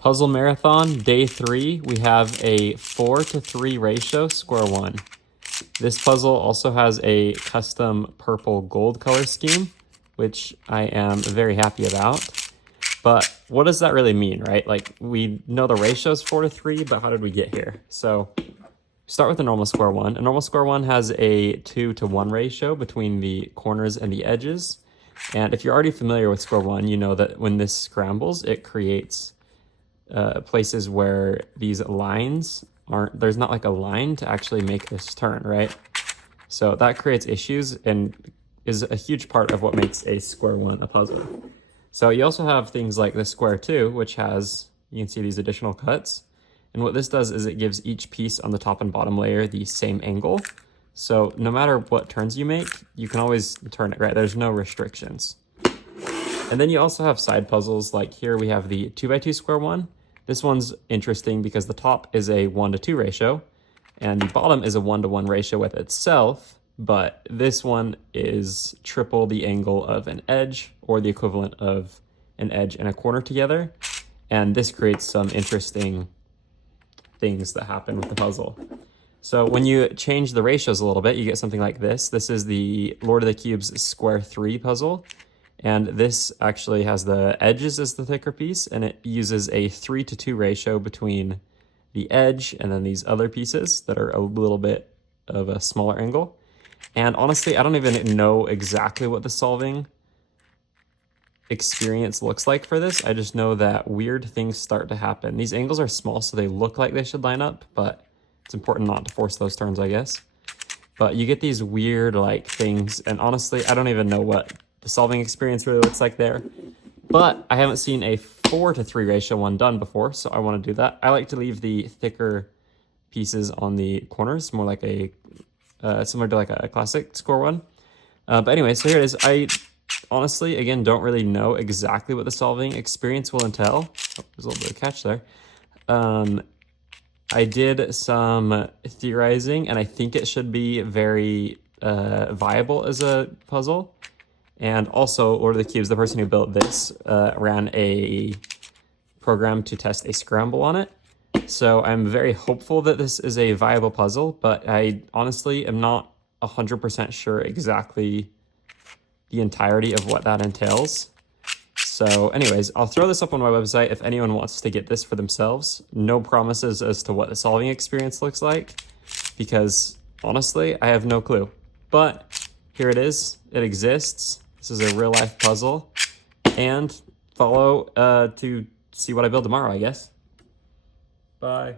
Puzzle Marathon, day 3, we have a 4-to-3 ratio, square 1. This puzzle also has a custom purple gold color scheme, which I am very happy about. But what does that really mean, right? Like, we know the ratio is 4-to-3, but how did we get here? So start with a normal square 1. A normal square 1 has a 2-to-1 ratio between the corners and the edges. And if you're already familiar with square 1, you know that when this scrambles, it creates places where these lines there's not like a line to actually make this turn, right? So that creates issues and is a huge part of what makes a square 1 a puzzle. So you also have things like the square 2, which has, you can see these additional cuts. And what this does is it gives each piece on the top and bottom layer the same angle. So no matter what turns you make, you can always turn it, right? There's no restrictions. And then you also have side puzzles, like here we have the 2x2 square 1. This one's interesting because the top is a 1-to-2 ratio, and the bottom is a 1-to-1 ratio with itself, but this one is triple the angle of an edge, or the equivalent of an edge and a corner together, and this creates some interesting things that happen with the puzzle. So when you change the ratios a little bit, you get something like this. This is the Lord of the Cubes Square-3 puzzle. And this actually has the edges as the thicker piece, and it uses a 3-to-2 ratio between the edge and then these other pieces that are a little bit of a smaller angle. And honestly, I don't even know exactly what the solving experience looks like for this. I just know that weird things start to happen. These angles are small, so they look like they should line up, but it's important not to force those turns, I guess. But you get these weird like things, and honestly, I don't even know what the solving experience really looks like there. But I haven't seen a 4-to-3 ratio one done before, so I want to do that. I like to leave the thicker pieces on the corners, more like a similar to like a classic score 1. But anyway, so here it is. I honestly, again, don't really know exactly what the solving experience will entail. Oh, there's a little bit of catch there. I did some theorizing, and I think it should be very viable as a puzzle. And also, Lord of the Cubes, the person who built this, ran a program to test a scramble on it. So I'm very hopeful that this is a viable puzzle, but I honestly am not 100% sure exactly the entirety of what that entails. So anyways, I'll throw this up on my website if anyone wants to get this for themselves. No promises as to what the solving experience looks like, because honestly, I have no clue. But here it is. It exists. This is a real life puzzle, and follow to see what I build tomorrow, I guess. Bye.